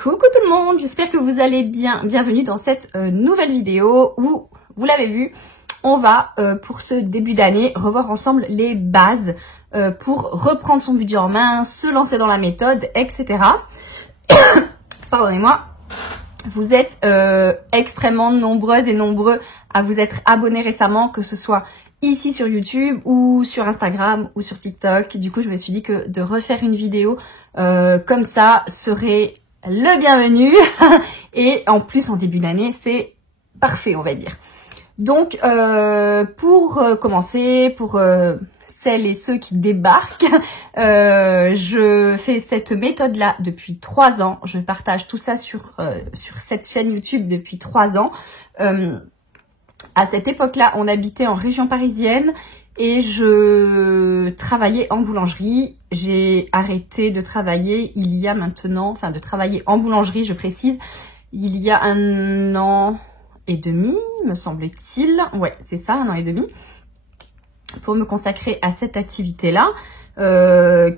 Coucou tout le monde, j'espère que vous allez bien. Bienvenue dans cette nouvelle vidéo où, vous l'avez vu, on va pour ce début d'année revoir ensemble les bases pour reprendre son budget en main, se lancer dans la méthode, etc. Pardonnez-moi. Vous êtes extrêmement nombreuses et nombreux à vous être abonnés récemment, que ce soit ici sur YouTube ou sur Instagram ou sur TikTok. Du coup, je me suis dit que de refaire une vidéo comme ça serait le bienvenu. Et en plus, en début d'année, c'est parfait, on va dire. Donc, pour commencer, pour celles et ceux qui débarquent, je fais cette méthode-là depuis 3 ans. Je partage tout ça sur cette chaîne YouTube depuis 3 ans. À cette époque-là, on habitait en région parisienne et je travaillais en boulangerie. J'ai arrêté de travailler il y a maintenant, enfin de travailler en boulangerie, je précise, il y a 1 an et demi, me semble-t-il. Ouais, c'est ça, 1 an et demi. Pour me consacrer à cette activité-là,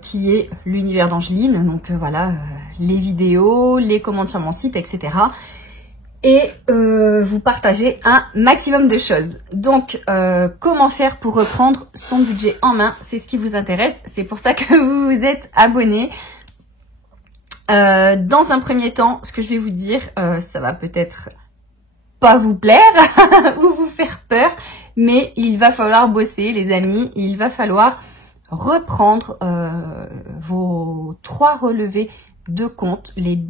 qui est l'univers d'Angeline. Donc voilà, les vidéos, les commandes sur mon site, etc. Et vous partagez un maximum de choses. Donc, comment faire pour reprendre son budget en main? C'est ce qui vous intéresse. C'est pour ça que vous vous êtes abonnés. Dans un premier temps, ce que je vais vous dire, ça va peut-être pas vous plaire ou vous faire peur, mais il va falloir bosser, les amis. Il va falloir reprendre vos 3 relevés de compte, les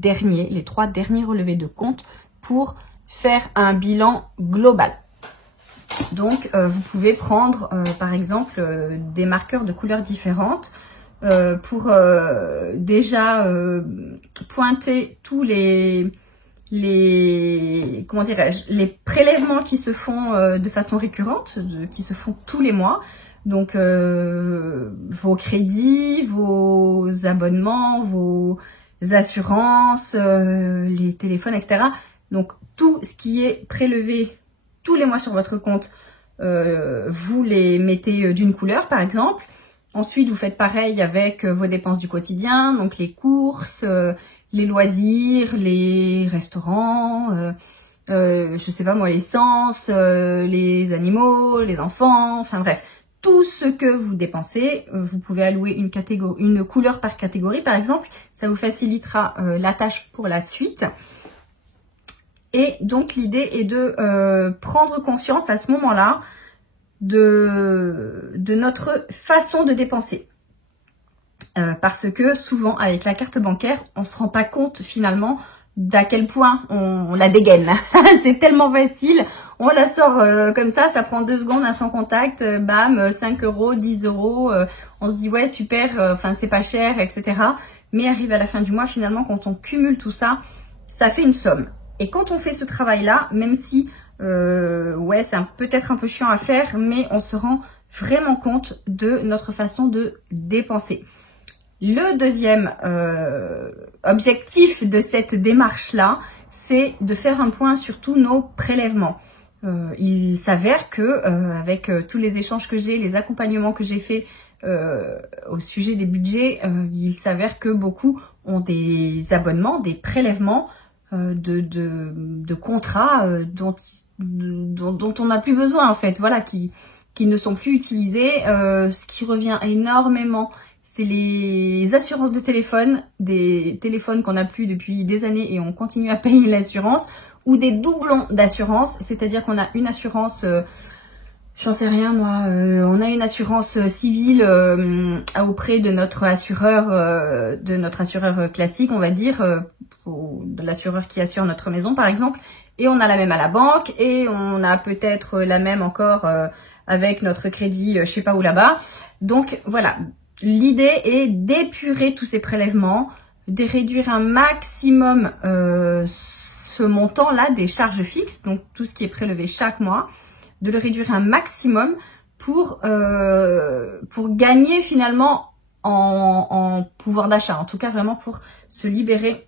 3 derniers relevés de compte, pour faire un bilan global. Donc, vous pouvez prendre, par exemple, des marqueurs de couleurs différentes pour déjà pointer tous les comment dirais-je, les prélèvements qui se font de façon récurrente, qui se font tous les mois. Donc, vos crédits, vos abonnements, vos assurances, les téléphones, etc. Donc, tout ce qui est prélevé tous les mois sur votre compte, vous les mettez d'une couleur, par exemple. Ensuite, vous faites pareil avec vos dépenses du quotidien, donc les courses, les loisirs, les restaurants, je sais pas moi, l'essence, les animaux, les enfants, enfin bref. Tout ce que vous dépensez, vous pouvez allouer une couleur par catégorie, par exemple. Ça vous facilitera la tâche pour la suite. Et donc, l'idée est de prendre conscience à ce moment-là de notre façon de dépenser. Parce que souvent, avec la carte bancaire, on ne se rend pas compte finalement d'à quel point on la dégaine. C'est tellement facile. On la sort comme ça prend 2 secondes, un sans contact, bam, 5 €, 10 €. On se dit ouais, super, enfin c'est pas cher, etc. Mais arrive à la fin du mois, finalement, quand on cumule tout ça, ça fait une somme. Et quand on fait ce travail-là, même si, ouais, c'est peut-être un peu chiant à faire, mais on se rend vraiment compte de notre façon de dépenser. Le deuxième objectif de cette démarche-là, c'est de faire un point sur tous nos prélèvements. Il s'avère que, avec tous les échanges que j'ai, les accompagnements que j'ai faits au sujet des budgets, il s'avère que beaucoup ont des abonnements, des prélèvements, de contrats dont on n'a plus besoin en fait, voilà, qui ne sont plus utilisés. Ce qui revient énormément, c'est les assurances de téléphone, des téléphones qu'on n'a plus depuis des années et on continue à payer l'assurance, ou des doublons d'assurance, c'est-à-dire qu'on a une assurance, j'en sais rien moi, on a une assurance civile auprès de notre assureur classique, on va dire, de l'assureur qui assure notre maison par exemple, et on a la même à la banque, et on a peut-être la même encore avec notre crédit je sais pas où là-bas. Donc voilà, l'idée est d'épurer tous ces prélèvements, de réduire un maximum ce montant-là des charges fixes, donc tout ce qui est prélevé chaque mois, de le réduire un maximum pour gagner finalement en pouvoir d'achat, en tout cas vraiment pour se libérer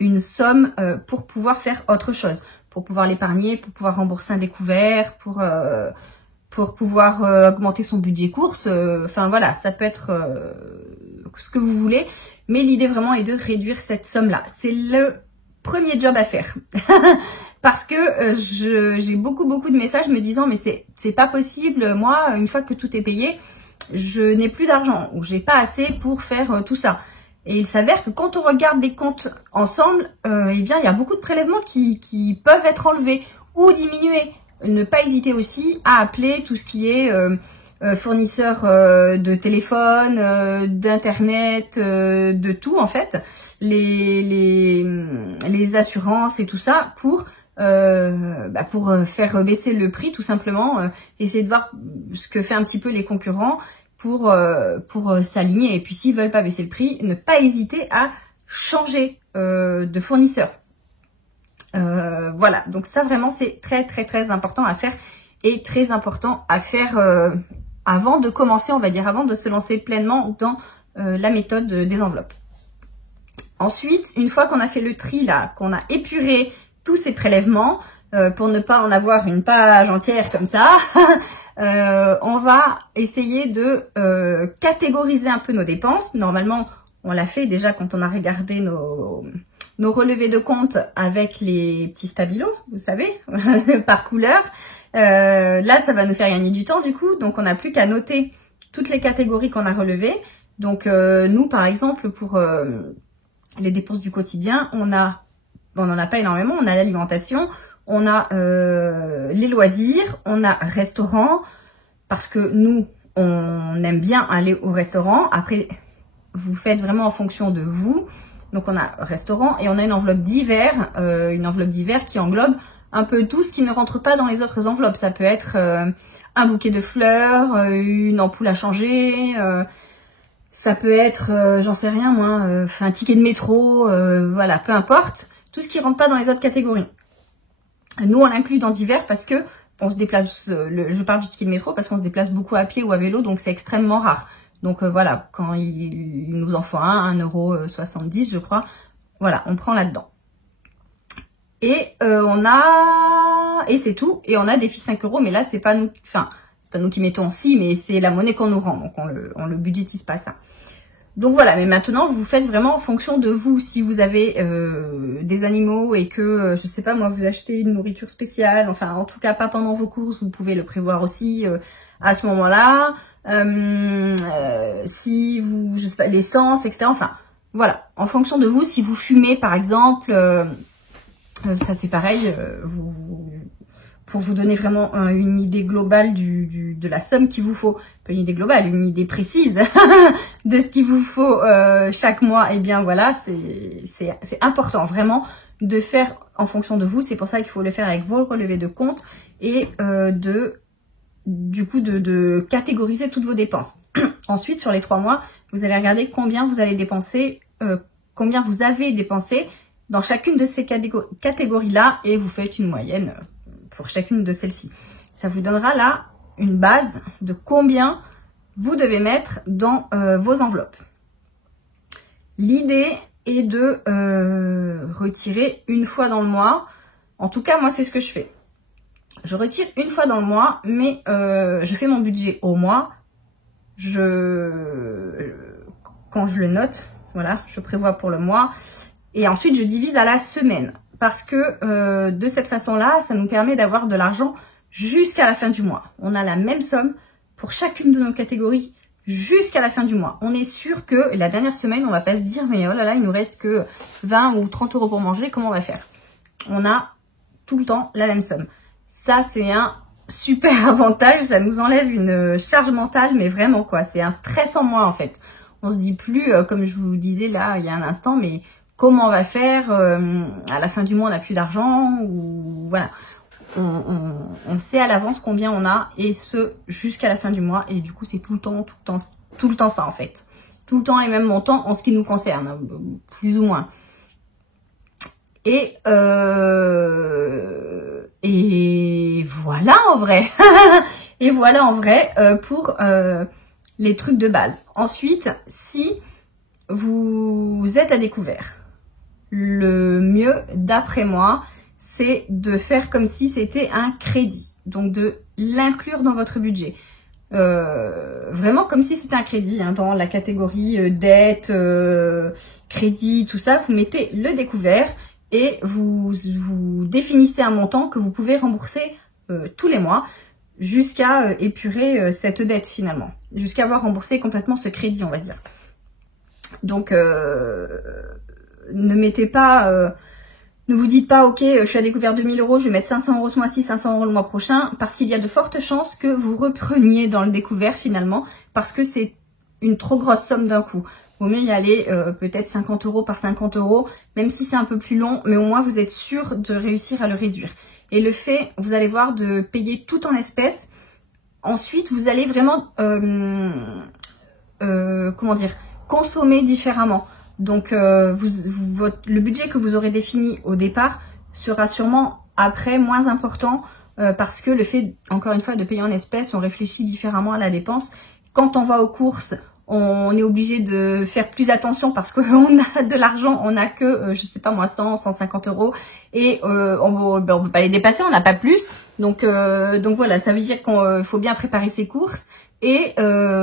une somme pour pouvoir faire autre chose, pour pouvoir l'épargner, pour pouvoir rembourser un découvert, pour pouvoir augmenter son budget course. Enfin voilà, ça peut être ce que vous voulez. Mais l'idée vraiment est de réduire cette somme-là. C'est le premier job à faire. Parce que j'ai beaucoup de messages me disant mais c'est pas possible, moi, une fois que tout est payé, je n'ai plus d'argent ou j'ai pas assez pour faire tout ça. Et il s'avère que quand on regarde les comptes ensemble, eh bien il y a beaucoup de prélèvements qui peuvent être enlevés ou diminués. Ne pas hésiter aussi à appeler tout ce qui est fournisseur de téléphone, d'internet, de tout en fait, les assurances et tout ça pour faire baisser le prix tout simplement, essayer de voir ce que fait un petit peu les concurrents pour s'aligner. Et puis s'ils veulent pas baisser le prix, ne pas hésiter à changer de fournisseur. Voilà, donc ça vraiment c'est très important à faire et très important à faire avant de commencer, on va dire, avant de se lancer pleinement dans la méthode des enveloppes. Ensuite, une fois qu'on a fait le tri là, qu'on a épuré tous ces prélèvements, pour ne pas en avoir une page entière comme ça, on va essayer de catégoriser un peu nos dépenses. Normalement, on l'a fait déjà quand on a regardé nos relevés de compte avec les petits stabilos, vous savez, par couleur. Là, ça va nous faire gagner du temps du coup. Donc, on n'a plus qu'à noter toutes les catégories qu'on a relevées. Donc, nous, par exemple, pour les dépenses du quotidien, on n'en a pas énormément. On a l'alimentation, on a les loisirs, on a restaurant, parce que nous, on aime bien aller au restaurant. Après, vous faites vraiment en fonction de vous. Donc, on a restaurant et on a une enveloppe d'hiver qui englobe un peu tout ce qui ne rentre pas dans les autres enveloppes. Ça peut être un bouquet de fleurs, une ampoule à changer, ça peut être, j'en sais rien moi, un ticket de métro, voilà, peu importe. Tout ce qui rentre pas dans les autres catégories. Nous, on l'inclut dans divers parce que on se déplace, je parle du ticket de métro parce qu'on se déplace beaucoup à pied ou à vélo, donc c'est extrêmement rare. Donc voilà, quand il nous en faut 1,70 € je crois, voilà, on prend là-dedans. Et et c'est tout, et on a défi 5 €, mais là c'est pas nous, enfin c'est pas nous qui mettons, si, mais c'est la monnaie qu'on nous rend, donc on le budgétise pas ça. Donc voilà, mais maintenant vous faites vraiment en fonction de vous. Si vous avez des animaux et que, je sais pas moi, vous achetez une nourriture spéciale, enfin en tout cas pas pendant vos courses, vous pouvez le prévoir aussi à ce moment-là. Si vous, je sais pas, l'essence, etc. Enfin voilà, en fonction de vous. Si vous fumez par exemple, ça c'est pareil, pour vous donner vraiment une idée globale de la somme qu'il vous faut, pas une idée globale, une idée précise de ce qu'il vous faut chaque mois, et bien voilà, c'est important vraiment de faire en fonction de vous. C'est pour ça qu'il faut le faire avec vos relevés de compte et du coup de catégoriser toutes vos dépenses. Ensuite, sur les 3 mois, vous allez regarder combien vous allez dépenser, combien vous avez dépensé dans chacune de ces catégories-là, et vous faites une moyenne pour chacune de celles-ci. Ça vous donnera là une base de combien vous devez mettre dans vos enveloppes. L'idée est de retirer une fois dans le mois. En tout cas, moi, c'est ce que je fais. Je retire une fois dans le mois, mais je fais mon budget au mois. Quand je le note, voilà, je prévois pour le mois. Et ensuite, je divise à la semaine. Parce que de cette façon-là, ça nous permet d'avoir de l'argent jusqu'à la fin du mois. On a la même somme pour chacune de nos catégories jusqu'à la fin du mois. On est sûr que la dernière semaine, on va pas se dire mais oh là là, il nous reste que 20 ou 30 € pour manger, comment on va faire? On a tout le temps la même somme. Ça, c'est un super avantage. Ça nous enlève une charge mentale, mais vraiment quoi. C'est un stress en moins en fait. On se dit plus, comme je vous disais là il y a un instant, mais comment on va faire, à la fin du mois on n'a plus d'argent, ou voilà. On sait à l'avance combien on a, et ce jusqu'à la fin du mois, et du coup c'est tout le temps ça en fait. Tout le temps les mêmes montants en ce qui nous concerne, plus ou moins. Et voilà en vrai. Et voilà en vrai pour les trucs de base. Ensuite, si vous êtes à découvert, le mieux, d'après moi, c'est de faire comme si c'était un crédit. Donc, de l'inclure dans votre budget. vraiment comme si c'était un crédit, hein, dans la catégorie dette, crédit, tout ça, vous mettez le découvert et vous définissez un montant que vous pouvez rembourser tous les mois jusqu'à épurer cette dette finalement, jusqu'à avoir remboursé complètement ce crédit, on va dire. Donc ne mettez pas, ne vous dites pas ok, je suis à découvert 2000 €, je vais mettre 500 € ce mois-ci, 500 € le mois prochain, parce qu'il y a de fortes chances que vous repreniez dans le découvert finalement, parce que c'est une trop grosse somme d'un coup. Vaut mieux y aller peut-être 50 € par 50 €, même si c'est un peu plus long, mais au moins vous êtes sûr de réussir à le réduire. Et le fait, vous allez voir, de payer tout en espèces, ensuite vous allez vraiment, comment dire, consommer différemment. Donc le budget que vous aurez défini au départ sera sûrement après moins important parce que le fait, encore une fois, de payer en espèces, on réfléchit différemment à la dépense. Quand on va aux courses, on est obligé de faire plus attention parce qu'on a de l'argent, on n'a que, je sais pas moi, 100, 150 € et on peut pas les dépasser, on n'a pas plus. Donc voilà, ça veut dire qu'il faut bien préparer ses courses et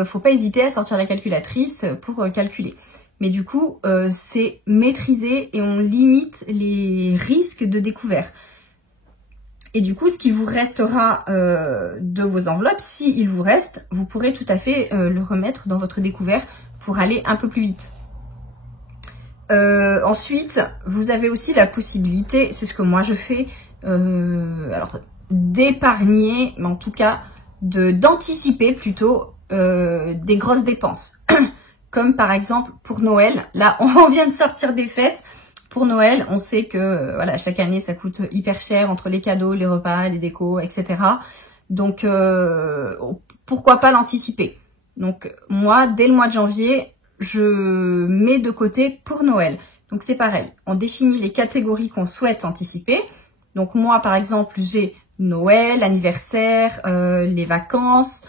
faut pas hésiter à sortir la calculatrice pour calculer. Mais du coup, c'est maîtrisé et on limite les risques de découvert. Et du coup, ce qui vous restera de vos enveloppes, s'il vous reste, vous pourrez tout à fait le remettre dans votre découvert pour aller un peu plus vite. Ensuite, vous avez aussi la possibilité, c'est ce que moi je fais, alors d'épargner, mais en tout cas d'anticiper plutôt des grosses dépenses. Comme par exemple pour Noël, là on vient de sortir des fêtes. Pour Noël, on sait que voilà, chaque année ça coûte hyper cher entre les cadeaux, les repas, les décos, etc. Donc pourquoi pas l'anticiper? Donc moi, dès le mois de janvier, je mets de côté pour Noël. Donc c'est pareil, on définit les catégories qu'on souhaite anticiper. Donc moi par exemple, j'ai Noël, anniversaire, les vacances,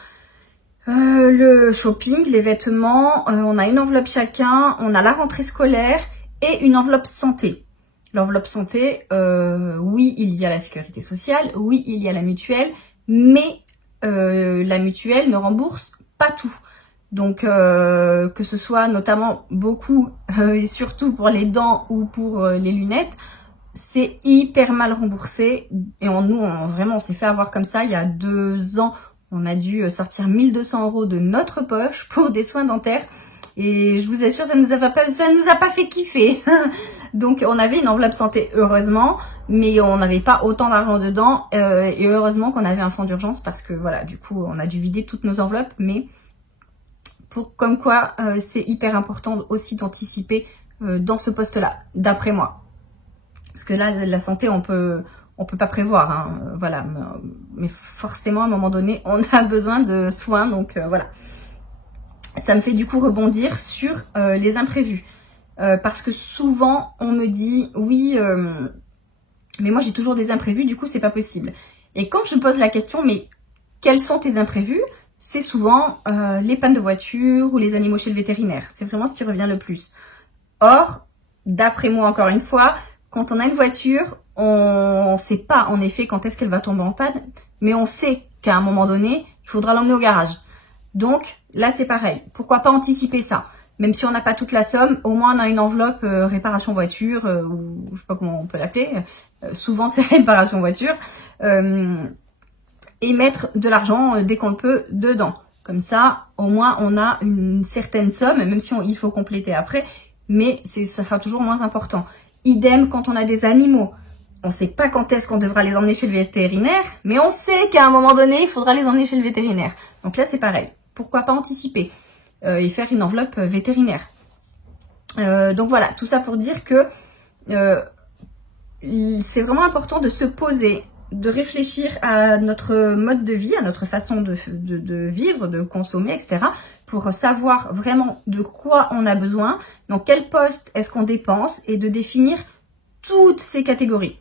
le shopping, les vêtements, on a une enveloppe chacun, on a la rentrée scolaire et une enveloppe santé. L'enveloppe santé, oui, il y a la sécurité sociale, oui, il y a la mutuelle, mais la mutuelle ne rembourse pas tout. Donc, que ce soit notamment beaucoup, et surtout pour les dents ou pour les lunettes, c'est hyper mal remboursé. Et vraiment, on s'est fait avoir comme ça il y a 2 ans. On a dû sortir 1200 € de notre poche pour des soins dentaires. Et je vous assure, ça nous a pas fait kiffer. Donc on avait une enveloppe santé, heureusement, mais on n'avait pas autant d'argent dedans. Et heureusement qu'on avait un fonds d'urgence parce que voilà, du coup, on a dû vider toutes nos enveloppes. Mais comme quoi, c'est hyper important aussi d'anticiper dans ce poste-là, d'après moi. Parce que là, la santé, on peut pas prévoir, hein, voilà. Mais forcément, à un moment donné, on a besoin de soins, donc voilà. Ça me fait du coup rebondir sur les imprévus. Parce que souvent, on me dit, oui, mais moi j'ai toujours des imprévus, du coup c'est pas possible. Et quand je pose la question, mais quels sont tes imprévus? C'est souvent les pannes de voiture ou les animaux chez le vétérinaire. C'est vraiment ce qui revient le plus. Or, d'après moi encore une fois, quand on a une voiture, on ne sait pas en effet quand est-ce qu'elle va tomber en panne, mais on sait qu'à un moment donné, il faudra l'emmener au garage. Donc là c'est pareil, pourquoi pas anticiper ça? Même si on n'a pas toute la somme, au moins on a une enveloppe réparation voiture, ou je sais pas comment on peut l'appeler, souvent c'est réparation voiture, et mettre de l'argent dès qu'on le peut dedans. Comme ça, au moins on a une certaine somme, même si il faut compléter après, mais ça sera toujours moins important. Idem quand on a des animaux. On ne sait pas quand est-ce qu'on devra les emmener chez le vétérinaire, mais on sait qu'à un moment donné, il faudra les emmener chez le vétérinaire. Donc là, c'est pareil. Pourquoi pas anticiper et faire une enveloppe vétérinaire. Donc voilà, tout ça pour dire que c'est vraiment important de se poser, de réfléchir à notre mode de vie, à notre façon de vivre, de consommer, etc. pour savoir vraiment de quoi on a besoin, dans quel poste est-ce qu'on dépense et de définir toutes ces catégories.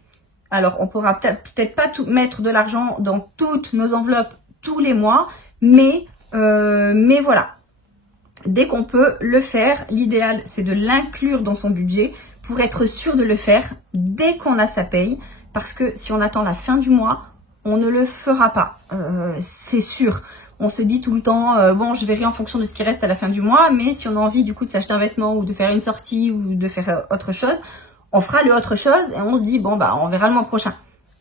Alors, on pourra peut-être pas mettre de l'argent dans toutes nos enveloppes tous les mois, mais voilà. Dès qu'on peut le faire, l'idéal, c'est de l'inclure dans son budget pour être sûr de le faire dès qu'on a sa paye. Parce que si on attend la fin du mois, on ne le fera pas. C'est sûr. on se dit tout le temps, bon, je verrai en fonction de ce qui reste à la fin du mois, mais si on a envie du coup de s'acheter un vêtement ou de faire une sortie ou de faire autre chose, on fera le autre chose et on se dit, bon, bah, on verra le mois prochain.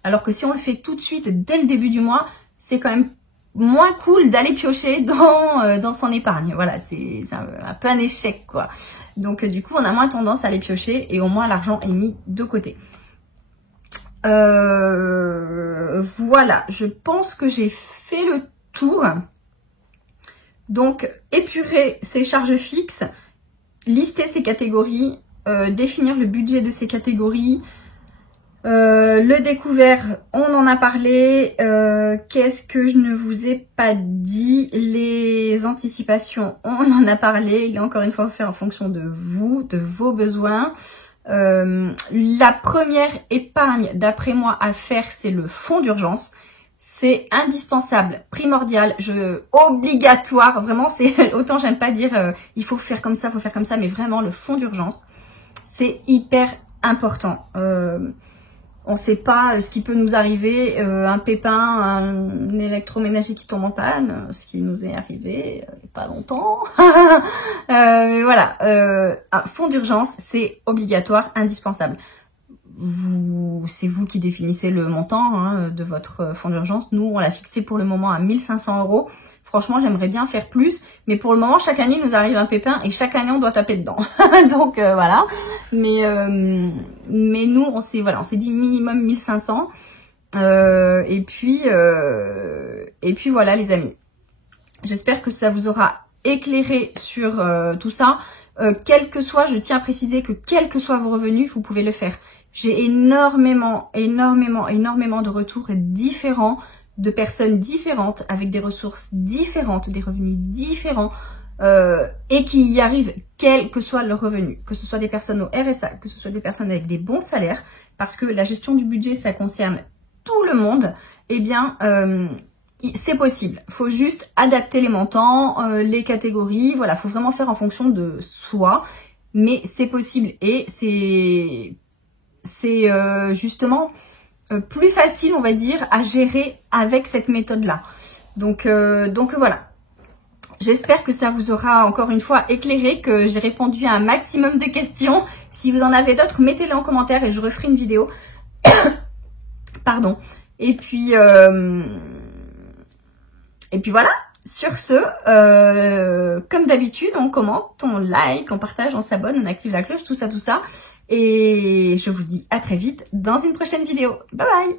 Alors que si on le fait tout de suite, dès le début du mois, c'est quand même moins cool d'aller piocher dans son épargne. Voilà, c'est un peu un échec, quoi. Donc, du coup, on a moins tendance à aller piocher et au moins l'argent est mis de côté. Voilà, je pense que j'ai fait le tour. Donc, épurer ses charges fixes, lister ses catégories, définir le budget de ces catégories. Le découvert, on en a parlé. Qu'est-ce que je ne vous ai pas dit? Les anticipations, on en a parlé. Il est encore une fois faire en fonction de vous, de vos besoins. La première épargne, d'après moi, à faire, c'est le fonds d'urgence. C'est indispensable, primordial, obligatoire. Vraiment, c'est autant j'aime pas dire il faut faire comme ça, mais vraiment le fonds d'urgence, c'est hyper important. On ne sait pas ce qui peut nous arriver, un pépin, un électroménager qui tombe en panne, ce qui nous est arrivé il n'y a pas longtemps. Mais voilà, un fonds d'urgence, c'est obligatoire, indispensable. C'est vous qui définissez le montant de votre fonds d'urgence. Nous, on l'a fixé pour le moment à 1500 €. Franchement, j'aimerais bien faire plus, mais pour le moment, chaque année, il nous arrive un pépin et chaque année, on doit taper dedans. Donc, voilà. Mais nous, on s'est dit minimum 1500. Et puis voilà, les amis. J'espère que ça vous aura éclairé sur tout ça. Je tiens à préciser que quels que soient vos revenus, vous pouvez le faire. J'ai énormément de retours différents, de personnes différentes, avec des ressources différentes, des revenus différents, et qui y arrivent quel que soit leur revenu. Que ce soit des personnes au RSA, que ce soit des personnes avec des bons salaires, parce que la gestion du budget, ça concerne tout le monde, eh bien, c'est possible. Il faut juste adapter les montants, les catégories, voilà, il faut vraiment faire en fonction de soi, mais c'est possible et c'est justement plus facile, on va dire, à gérer avec cette méthode-là. Donc voilà. J'espère que ça vous aura encore une fois éclairé, que j'ai répondu à un maximum de questions. Si vous en avez d'autres, mettez-les en commentaire et je referai une vidéo. Pardon. Et puis voilà. Sur ce, comme d'habitude, on commente, on like, on partage, on s'abonne, on active la cloche, tout ça. Et je vous dis à très vite dans une prochaine vidéo. Bye bye!